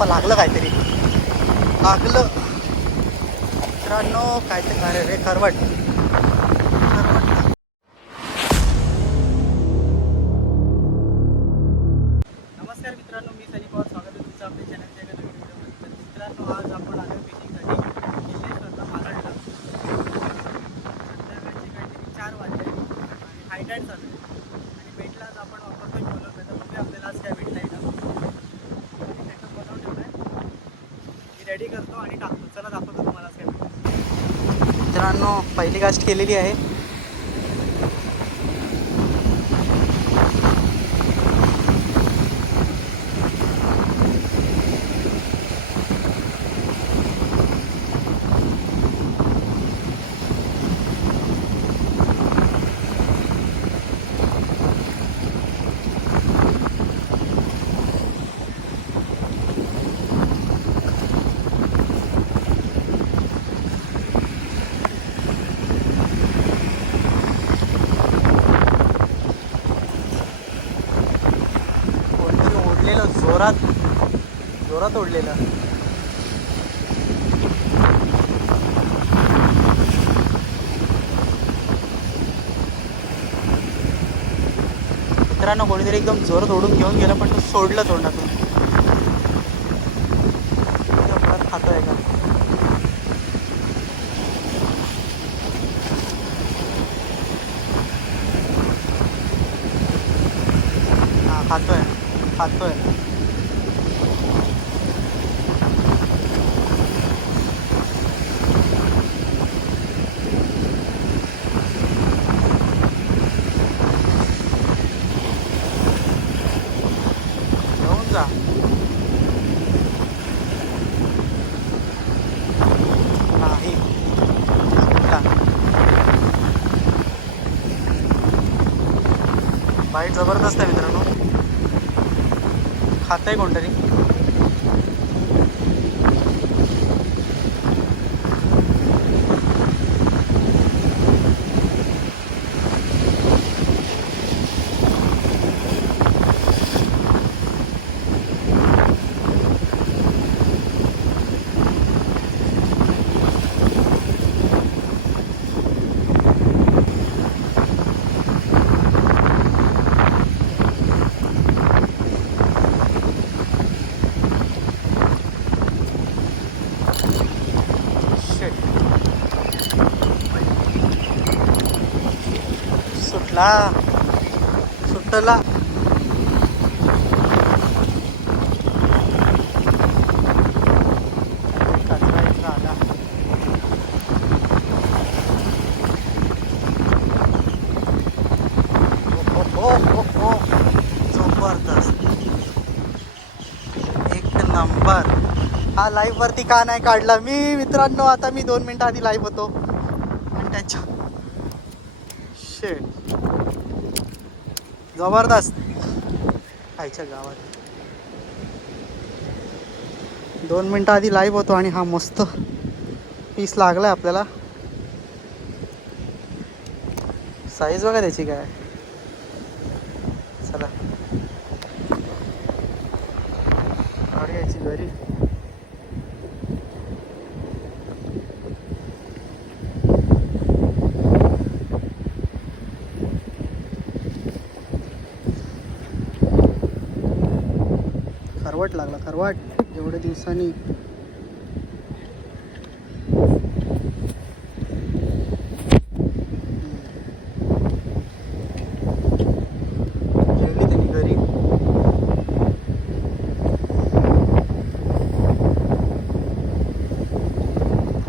पप्पा लागलं काहीतरी लागलं मित्रांनो काहीतरी अरे रे करवट. रेडी करतो आणि टाकतो. चला दाखवतो तुम्हाला मित्रांनो पहिली कास्ट केलेली आहे कोणतरी ओढलेलं जोरात जोरात ओढलेलं. मित्रांनो कोणीतरी एकदम जोरात ओढून घेऊन गेला पण तो सोडलं तोंडातून. परत खातोय का? खातोय खातोय घेऊन जा नाही टाक. रस्ता आहे मित्रांनो. खात आहे कोणतरी? हा सुट्टला हो, एक नंबर. हा लाईव्ह वरती का नाही काढला? मी मित्रांनो आता मी दोन मिनिटं आधी लाईव्ह होतो. आणि त्याच्या शेट जबरदस्त. आईच्या गावात. दोन मिनटं आधी लाईव्ह होतो आणि हा मस्त पीस लागलाय आपल्याला. साईज बघा त्याची काय. चला. यायची घरी. खरवट लागला खरवट. एवढ्या दिवसांनी.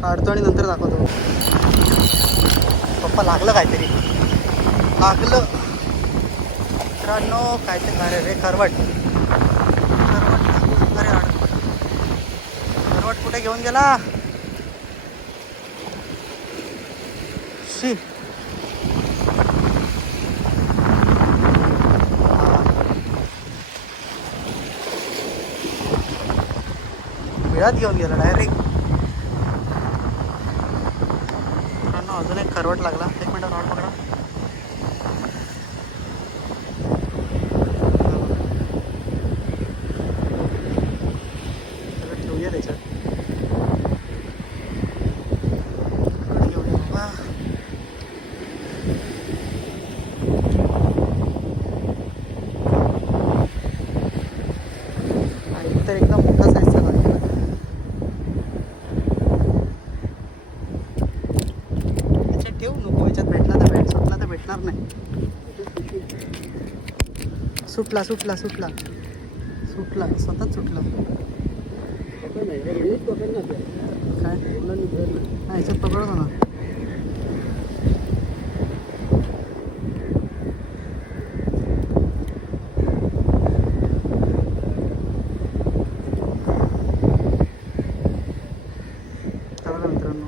काढतो आणि नंतर दाखवतो. पप्पा लागलं काहीतरी. लागलं. मित्रांनो काहीतरी ते अरे रे खरवट अरे अड खरवट कुठे घेऊन गेला? शी. वेळात घेऊन गेला डायरेक्ट मित्रांनो अजून एक खरवट लागला. एक मिनिट रॉड पकडा आहे त्याच्यात गाडी एवढी बाबा. आणि तर एकदम मोठा साईजचा गाडी आहे. याच्यात ठेवू नको याच्यात भेटला तर भेट सुटला तर भेटणार नाही सुटला सुटला सुटला. सुटला स्वतःच सुटला. काय? हा याच्यात पकडतो ना हा बघा मित्रांनो.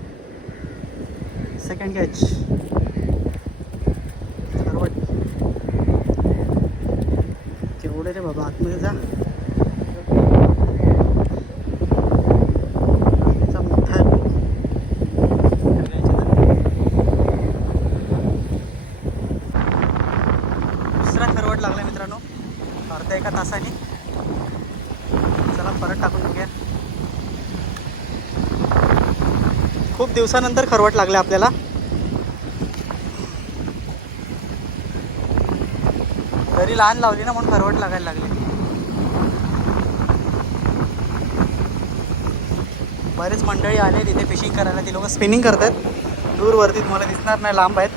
सेकंड कॅच बाबा आतमध्ये जा. दुसरा फॉरवर्ड लागला मित्रांनो. अर्ध्या एका तासाने. चला परत टाकून बघूया. खूप दिवसानंतर खरवट लागले आपल्याला. घरी लहान लावली ना म्हणून फरवट लागायला लागली. बरेच मंडळी आले तिथे फिशिंग करायला. ती लोक स्पिनिंग करतात. दूरवरती तुम्हाला दिसणार नाही लांब आहेत.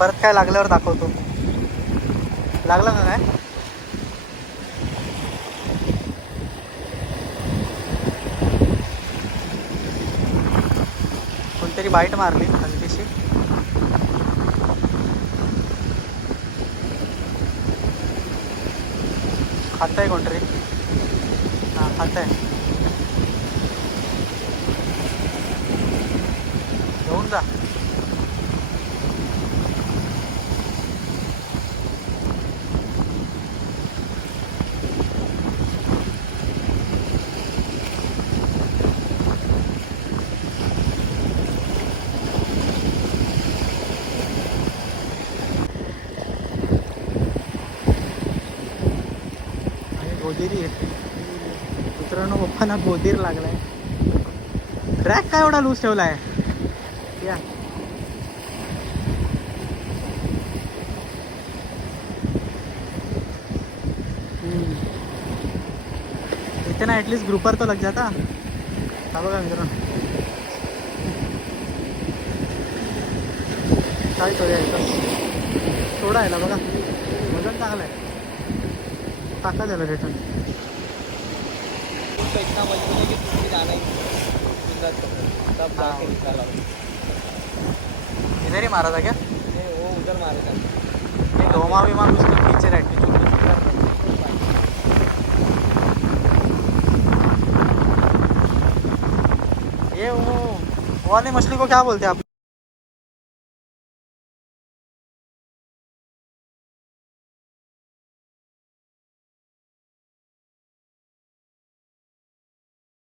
परत काय लागल्यावर दाखवतो. लागलं का काय? कोणतरी बाईट मारली हलकीशी. खात आहे कोणतरी? हां खात आहे घेऊन जा आणि गोदिरी आहे मित्रांनो पप्पांना गोदीर लागलाय. ट्रॅक काय एवढा लूज ठेवलाय? या. इथे ना ॲटलिस्ट ग्रुपर तो लग जाता. हा बघा मित्रांनो. काय करूया इथं? थोडा आहे ना बघा. वजन चांगलं आहे. टाका त्याला रिटर्न इतना मज़बूत है कि भी जाना ही तब। जाके निकाला इधर ही मारा था क्या? वो उधर मारा था ये डोमा विमा उसके पीछे रहती जो ये वो वाली मछली को क्या बोलते हैं आप?